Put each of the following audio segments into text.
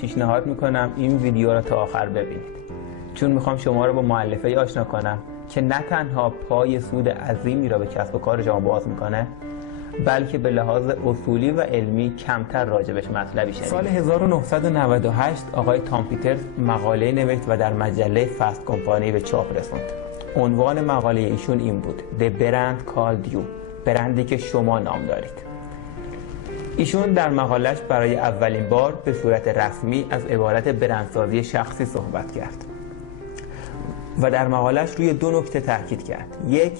پیشنهاد میکنم این ویدیو رو تا آخر ببینید، چون میخوام شما رو با مؤلفه‌ای آشنا کنم که نه تنها پای سود عظیمی را به کسب و کار شما باز میکنه، بلکه به لحاظ اصولی و علمی کمتر راجبش مطلبی شنیدید. سال 1998 آقای تام پیترز مقاله نوشت و در مجله فست کمپانی به چاپ رسوند. عنوان مقاله ایشون این بود: The Brand Called You، برندی که شما نام دارید. ایشون در مقالش برای اولین بار به صورت رسمی از عبارت برندسازی شخصی صحبت کرد و در مقالش روی دو نکته تاکید کرد. یک،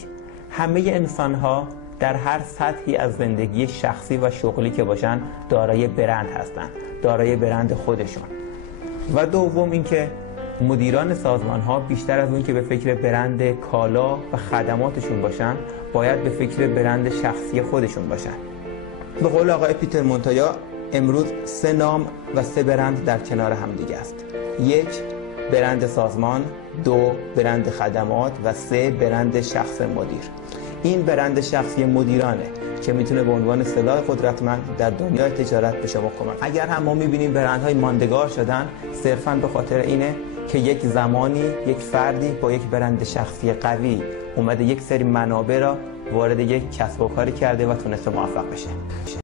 همه انسان‌ها در هر سطحی از زندگی شخصی و شغلی که باشن دارای برند هستند، دارای برند خودشون. و دوم اینکه مدیران سازمان‌ها بیشتر از اون که به فکر برند کالا و خدماتشون باشن، باید به فکر برند شخصی خودشون باشن. به قول آقای پیتر مونتویا، امروز 3 نام و 3 برند در کنار هم دیگه است. 1 برند سازمان، 2 برند خدمات و 3 برند شخص مدیر. این برند شخصی مدیرانه که میتونه به عنوان سلاح قدرتمند در دنیای تجارت به شما کمک. اگر هم ما میبینیم برندهای ماندگار شدن، صرفاً به خاطر اینه که یک زمانی یک فردی با یک برند شخصی قوی اومده یک سری منابع را وارد یک کسب و کاری کرده و تونسته موفق بشه.